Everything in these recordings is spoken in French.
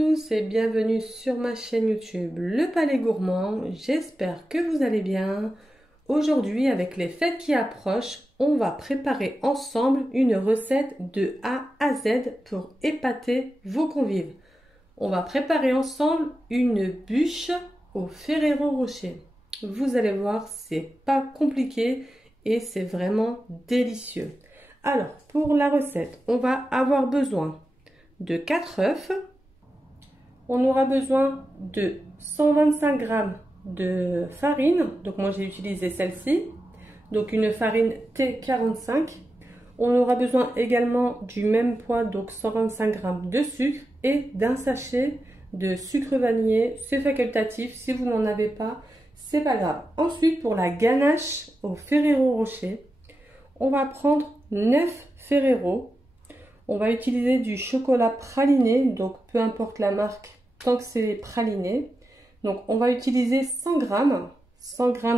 tous et bienvenue sur ma chaîne YouTube Le Palais Gourmand. J'espère que vous allez bien. Aujourd'hui, avec les fêtes qui approchent, on va préparer ensemble une recette de A à Z pour épater vos convives. On va préparer ensemble une bûche au Ferrero Rocher. Vous allez voir, c'est pas compliqué et c'est vraiment délicieux. Alors, pour la recette, on va avoir besoin de 4 œufs. On aura besoin de 125 g de farine. Donc moi j'ai utilisé celle-ci. Donc une farine T45. On aura besoin également du même poids, donc 125 g de sucre et d'un sachet de sucre vanillé. C'est facultatif, si vous n'en avez pas, c'est pas grave. Ensuite, pour la ganache au Ferrero Rocher, on va prendre 9 Ferrero. On va utiliser du chocolat praliné, donc peu importe la marque, tant que c'est praliné. Donc on va utiliser 100 g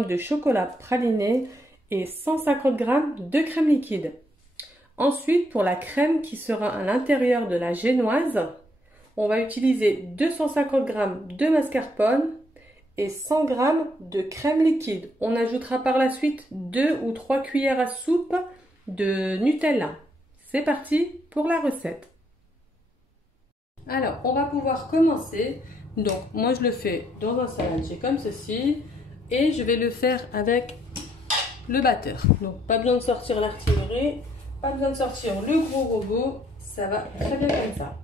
de chocolat praliné et 150 g de crème liquide. Ensuite, pour la crème qui sera à l'intérieur de la génoise, on va utiliser 250 g de mascarpone et 100 g de crème liquide. On ajoutera par la suite 2 ou 3 cuillères à soupe de Nutella. C'est parti pour la recette. Alors, on va pouvoir commencer. Donc, moi, je le fais dans un saladier comme ceci. Et je vais le faire avec le batteur. Donc, pas besoin de sortir l'artillerie. Pas besoin de sortir le gros robot. Ça va très bien comme ça.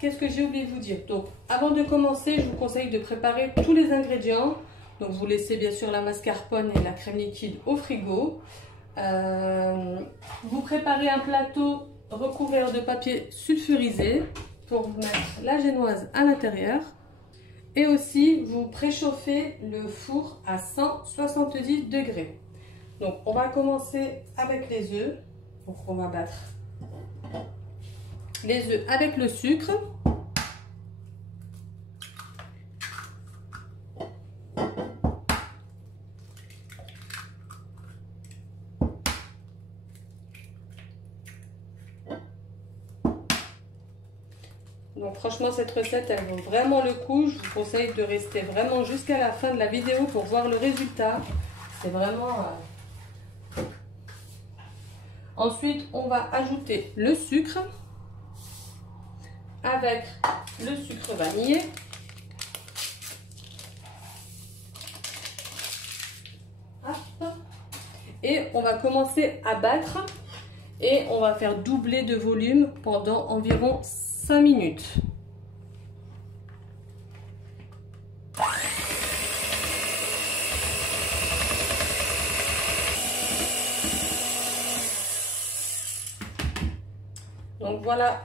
Qu'est-ce que j'ai oublié de vous dire? Donc, avant de commencer, je vous conseille de préparer tous les ingrédients. Donc, vous laissez bien sûr la mascarpone et la crème liquide au frigo. Vous préparez un plateau recouvert de papier sulfurisé pour mettre la génoise à l'intérieur. Et aussi, vous préchauffez le four à 170 degrés. Donc, on va commencer avec les œufs. Donc, on va battre les œufs avec le sucre. Donc franchement, cette recette, elle vaut vraiment le coup. Je vous conseille de rester vraiment jusqu'à la fin de la vidéo pour voir le résultat. C'est vraiment... Ensuite, on va ajouter le sucre avec le sucre vanillé. Hop. Et on va commencer à battre et on va faire doubler de volume pendant environ 5 minutes. Donc voilà,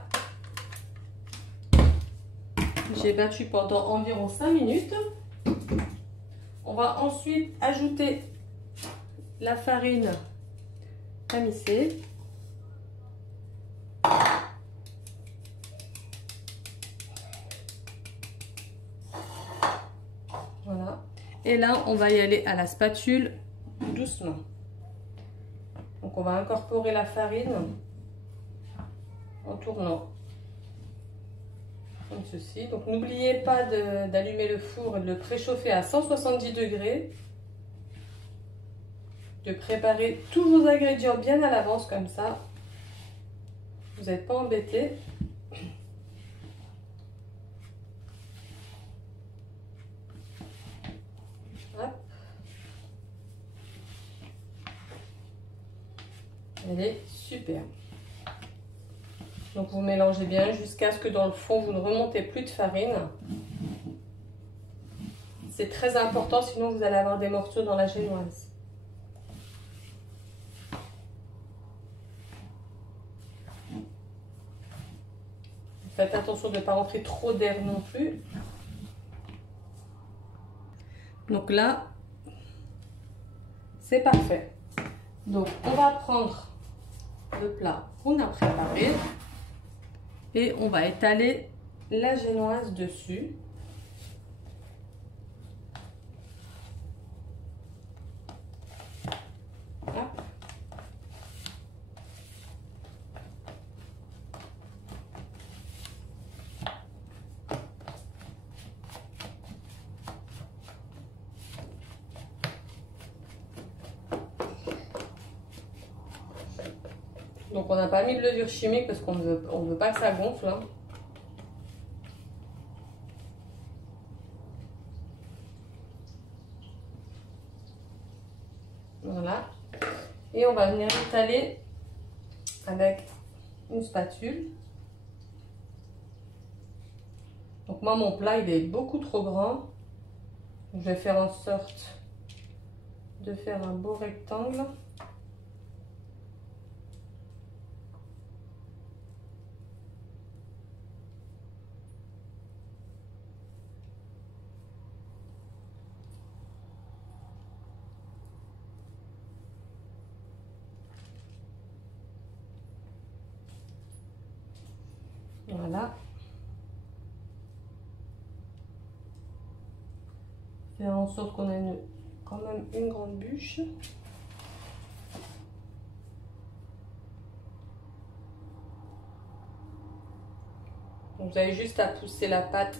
j'ai battu pendant environ 5 minutes. On va ensuite ajouter la farine tamisée. Voilà. Et là, on va y aller à la spatule doucement. Donc, on va incorporer la farine en tournant comme ceci. Donc, n'oubliez pas d'allumer le four et de le préchauffer à 170 degrés. De préparer tous vos ingrédients bien à l'avance comme ça. Vous n'êtes pas embêtés. Elle est super. Donc vous mélangez bien jusqu'à ce que dans le fond vous ne remontez plus de farine. C'est très important, sinon vous allez avoir des morceaux dans la génoise. Faites attention de ne pas rentrer trop d'air non plus. Donc là, c'est parfait. Donc on va prendre le plat qu'on a préparé et on va étaler la génoise dessus. Hop. Donc on n'a pas mis de levure chimique parce qu'on ne veut pas que ça gonfle. Hein. Voilà. Et on va venir étaler avec une spatule. Donc moi mon plat il est beaucoup trop grand. Je vais faire en sorte de faire un beau rectangle. Voilà. Faire en sorte qu'on ait quand même une grande bûche. Donc vous avez juste à pousser la pâte.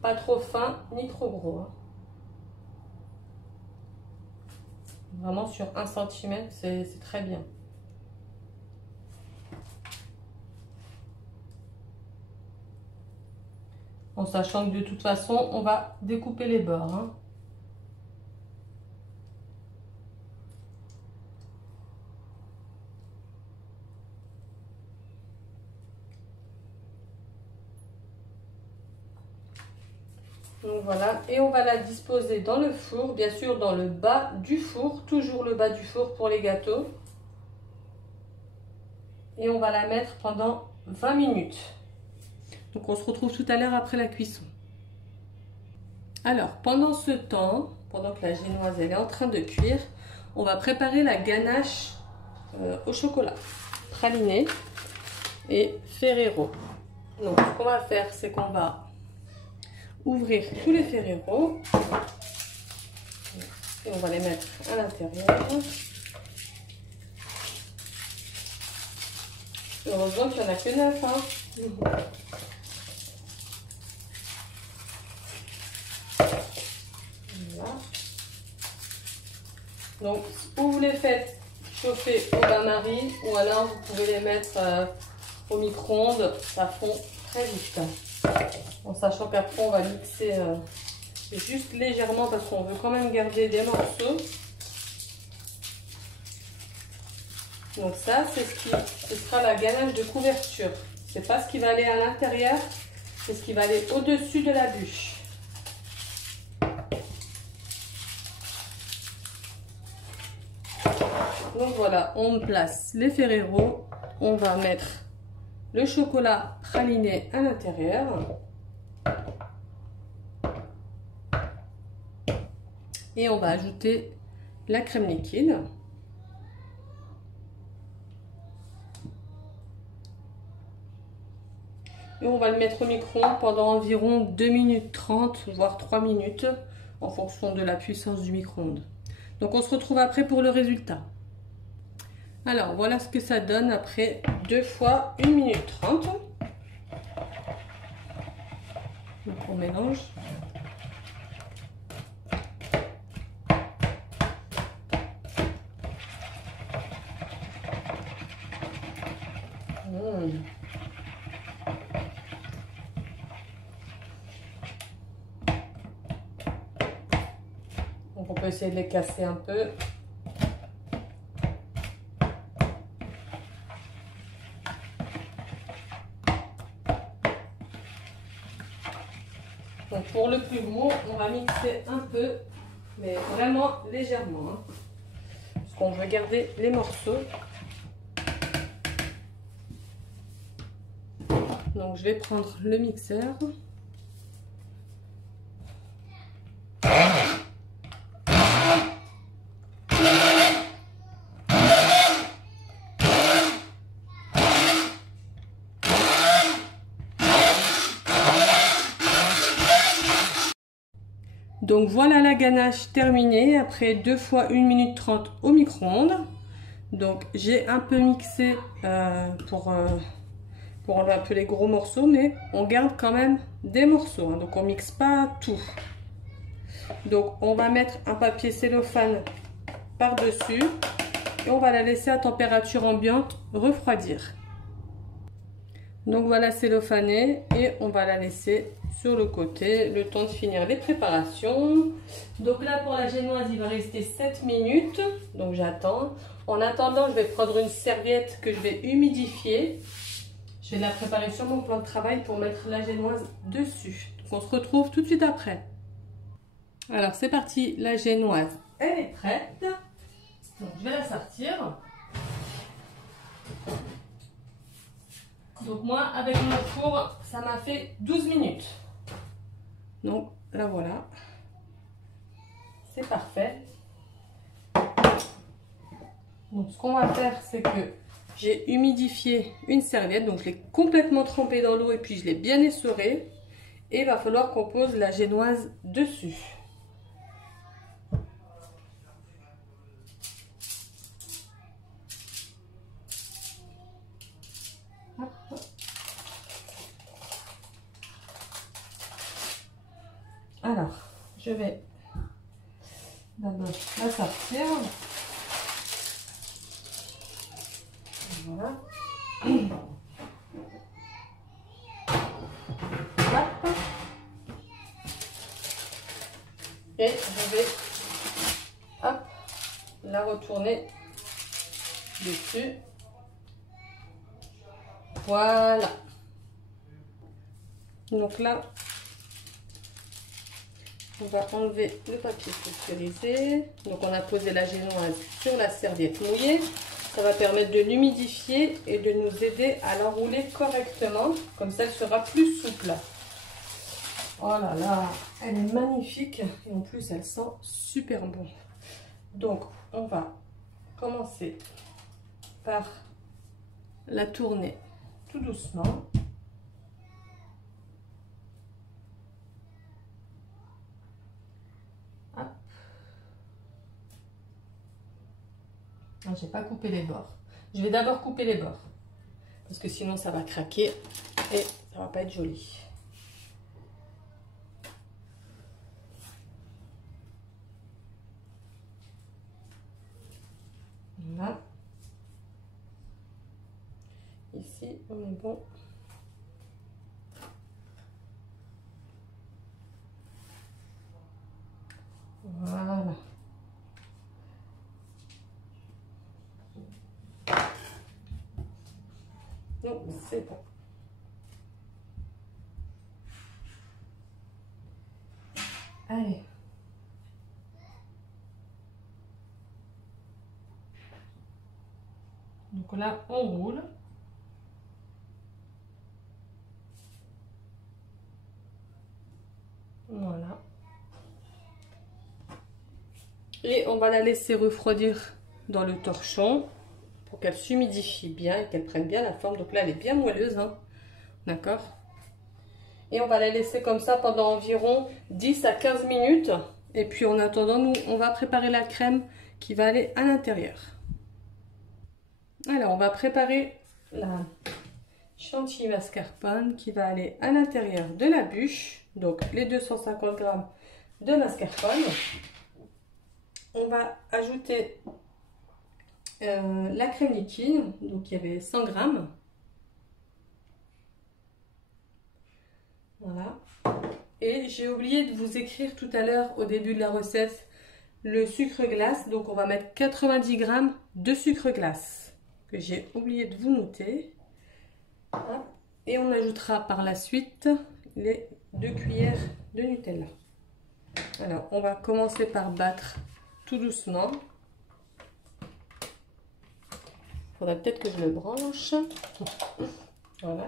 Pas trop fin ni trop gros. Hein. Vraiment sur 1 cm, c'est très bien. En sachant que de toute façon, on va découper les bords. Hein. Donc voilà, et on va la disposer dans le four, bien sûr dans le bas du four, toujours le bas du four pour les gâteaux. Et on va la mettre pendant 20 minutes. Donc on se retrouve tout à l'heure après la cuisson. Alors pendant ce temps, pendant que la génoise elle est en train de cuire, on va préparer la ganache au chocolat, praliné et Ferrero. Donc ce qu'on va faire, c'est qu'on va ouvrir tous les Ferrero et on va les mettre à l'intérieur. Heureusement qu'il n'y en a que 9. Hein. Voilà. Donc ou vous les faites chauffer au bain-marie ou alors vous pouvez les mettre au micro-ondes, ça fond très vite. En sachant qu'après on va mixer juste légèrement parce qu'on veut quand même garder des morceaux. Donc ça, ce sera la ganache de couverture. C'est pas ce qui va aller à l'intérieur, c'est ce qui va aller au-dessus de la bûche. Donc voilà, on place les Ferrero, on va mettre le chocolat praliné à l'intérieur. Et on va ajouter la crème liquide. Et on va le mettre au micro-ondes pendant environ 2 minutes 30, voire 3 minutes, en fonction de la puissance du micro-ondes. Donc on se retrouve après pour le résultat. Alors voilà ce que ça donne après 2 fois 1 minute 30. Donc on mélange. Donc on peut essayer de les casser un peu. Donc pour le plus gros, on va mixer un peu, mais vraiment légèrement, hein, parce qu'on veut garder les morceaux. Donc je vais prendre le mixeur. Donc voilà la ganache terminée après 2 fois 1 minute 30 au micro-ondes. Donc j'ai un peu mixé pour enlever un peu les gros morceaux, mais on garde quand même des morceaux, hein, donc on mixe pas tout. Donc on va mettre un papier cellophane par-dessus et on va la laisser à température ambiante refroidir. Donc voilà, cellophanée et on va la laisser sur le côté le temps de finir les préparations. Donc là pour la génoise il va rester 7 minutes, donc j'attends. En attendant je vais prendre une serviette que je vais humidifier. Je vais la préparer sur mon plan de travail pour mettre la génoise dessus. Donc on se retrouve tout de suite après. Alors c'est parti, la génoise elle est prête. Donc je vais la sortir. Donc moi avec mon four ça m'a fait 12 minutes. Donc là voilà, c'est parfait. Donc ce qu'on va faire c'est que j'ai humidifié une serviette, donc je l'ai complètement trempée dans l'eau et puis je l'ai bien essorée. Et il va falloir qu'on pose la génoise dessus. Alors, je vais d'abord la sortir. Voilà. Hop. Et je vais hop, la retourner dessus. Voilà. Donc là, on va enlever le papier pasteurisé. Donc on a posé la génoise sur la serviette mouillée. Ça va permettre de l'humidifier et de nous aider à l'enrouler correctement. Comme ça, elle sera plus souple. Oh là là, elle est magnifique. Et en plus, elle sent super bon. Donc, on va commencer par la tourner tout doucement. J'ai pas coupé les bords. Je vais d'abord couper les bords parce que sinon ça va craquer et ça va pas être joli. Voilà. Ici on est bon. Voilà. Donc c'est bon. Allez. Donc là, on roule. Voilà. Et on va la laisser refroidir dans le torchon pour qu'elle s'humidifie bien et qu'elle prenne bien la forme. Donc là, elle est bien moelleuse, hein. D'accord? Et on va la laisser comme ça pendant environ 10 à 15 minutes. Et puis en attendant, nous, on va préparer la crème qui va aller à l'intérieur. Alors, on va préparer la chantilly mascarpone qui va aller à l'intérieur de la bûche. Donc, les 250 g de mascarpone. On va ajouter la crème liquide. Donc, il y avait 100 g. Voilà. Et j'ai oublié de vous écrire tout à l'heure au début de la recette le sucre glace. Donc, on va mettre 90 g de sucre glace que j'ai oublié de vous noter. Et on ajoutera par la suite les 2 cuillères de Nutella. Alors, on va commencer par battre tout doucement. Il faudrait peut-être que je le branche. Voilà.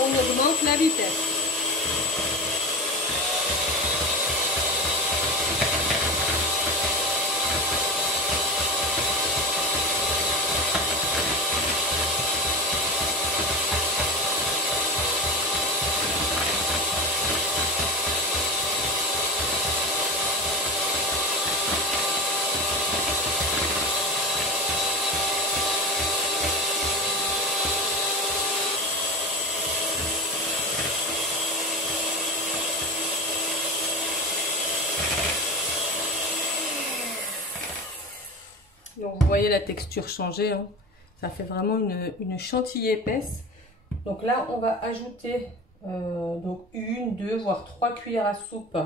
On augmente la vitesse. voyez la texture changer, hein. Ça fait vraiment une chantilly épaisse. Donc là, on va ajouter donc 1, 2, voire 3 cuillères à soupe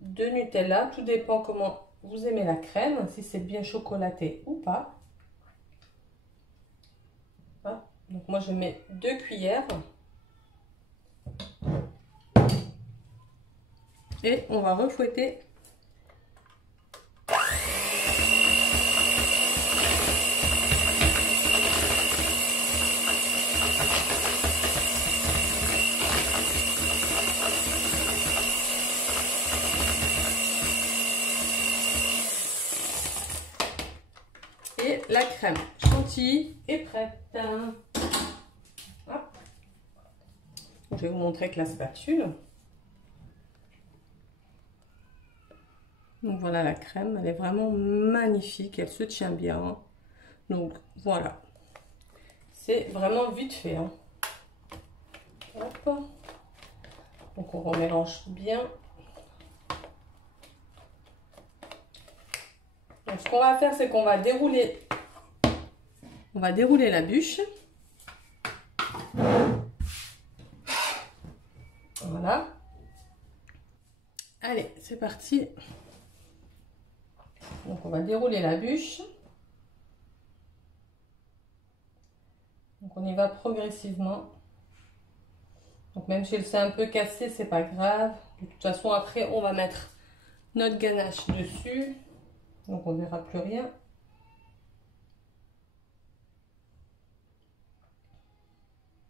de Nutella. Tout dépend comment vous aimez la crème, si c'est bien chocolaté ou pas. Hein, donc moi, je mets 2 cuillères. Et on va refouetter. Et la crème chantilly est prête. Hop. Je vais vous montrer avec la spatule. Donc voilà la crème, elle est vraiment magnifique, elle se tient bien. Donc voilà, c'est vraiment vite fait, hein. Hop. Donc on remélange bien. Donc ce qu'on va faire, c'est qu'on va dérouler la bûche. Voilà. Allez, c'est parti. Donc on va dérouler la bûche. Donc on y va progressivement. Donc même si elle s'est un peu cassée, c'est pas grave. De toute façon, après, on va mettre notre ganache dessus. Donc on verra plus rien.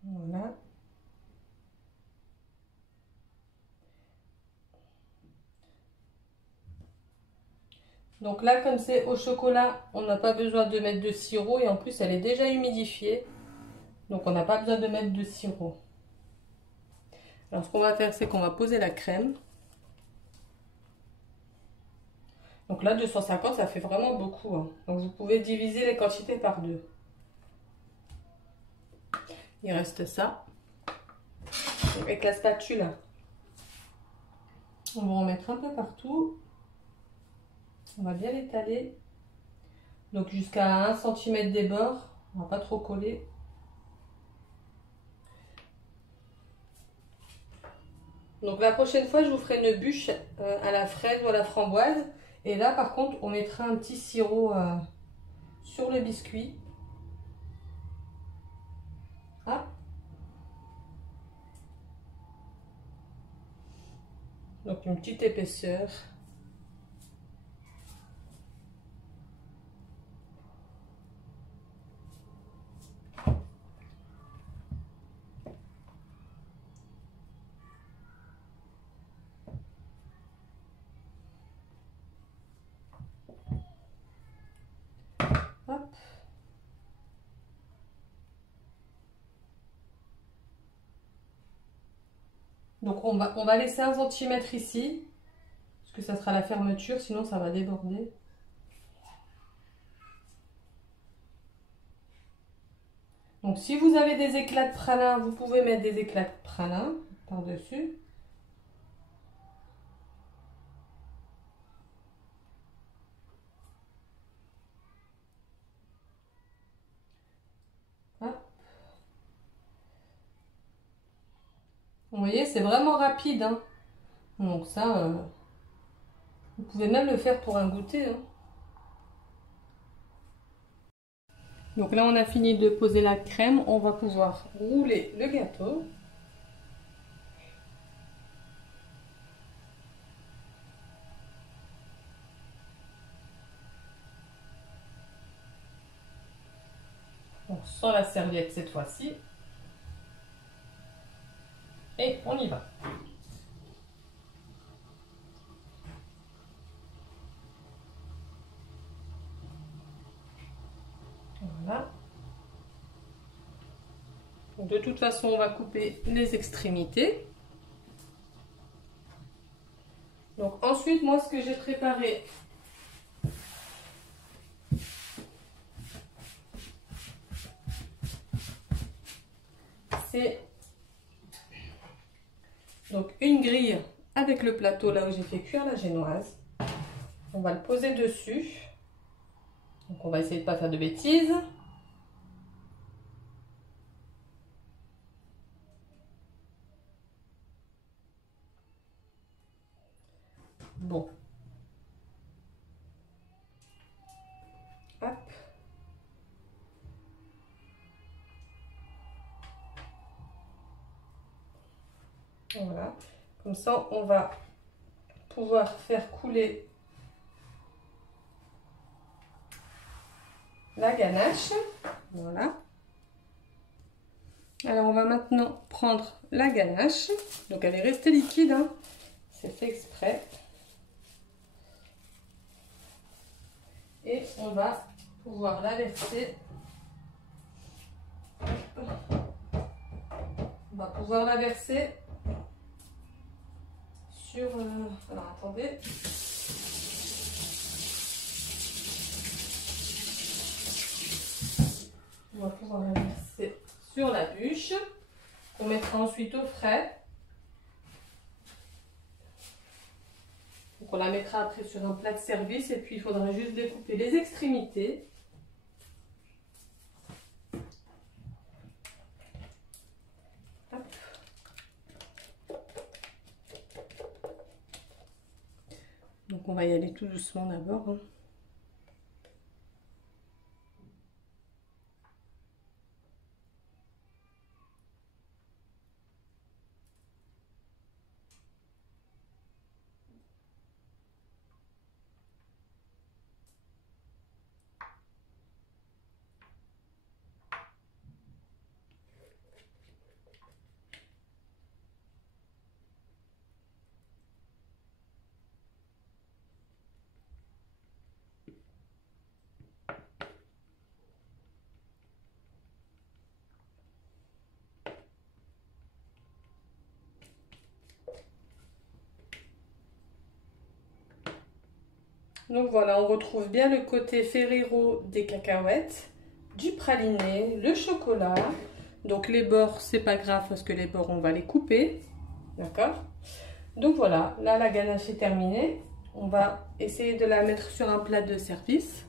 Voilà. Donc là, comme c'est au chocolat, on n'a pas besoin de mettre de sirop. Et en plus, elle est déjà humidifiée. Donc on n'a pas besoin de mettre de sirop. Alors ce qu'on va faire, c'est qu'on va poser la crème. Donc là, 250, ça fait vraiment beaucoup, hein. Donc vous pouvez diviser les quantités par 2. Il reste ça. Donc avec la spatule, on va en mettre un peu partout. On va bien l'étaler. Donc jusqu'à 1 cm des bords. On va pas trop coller. Donc la prochaine fois, je vous ferai une bûche à la fraise ou à la framboise. Et là, par contre, on mettra un petit sirop sur le biscuit. Ah. Donc une petite épaisseur. Hop. Donc on va laisser 1 cm ici, parce que ça sera la fermeture, sinon ça va déborder. Donc si vous avez des éclats de pralin, vous pouvez mettre des éclats de pralin par-dessus. Vous voyez, c'est vraiment rapide, hein. Donc ça, vous pouvez même le faire pour un goûter, hein. Donc là, on a fini de poser la crème. On va pouvoir rouler le gâteau. Donc sans la serviette cette fois-ci. Et on y va. Voilà. Donc de toute façon, on va couper les extrémités. Donc ensuite, moi, ce que j'ai préparé, c'est donc une grille avec le plateau là où j'ai fait cuire la génoise. On va le poser dessus. Donc on va essayer de ne pas faire de bêtises. Bon. Hop. Voilà. Comme ça, on va pouvoir faire couler la ganache. Voilà. Alors, on va maintenant prendre la ganache. Donc, elle est restée liquide, hein. C'est fait exprès. Et on va pouvoir la verser. On va pouvoir la verser sur... alors, attendez. On va pouvoir la verser sur la bûche. On mettra ensuite au frais. Donc on la mettra après sur un plat de service et puis il faudra juste découper les extrémités. Hop. Donc on va y aller tout doucement d'abord, hein. Donc voilà, on retrouve bien le côté Ferrero des cacahuètes, du praliné, le chocolat. Donc les bords, c'est pas grave parce que les bords, on va les couper. D'accord? Donc voilà, là la ganache est terminée. On va essayer de la mettre sur un plat de service.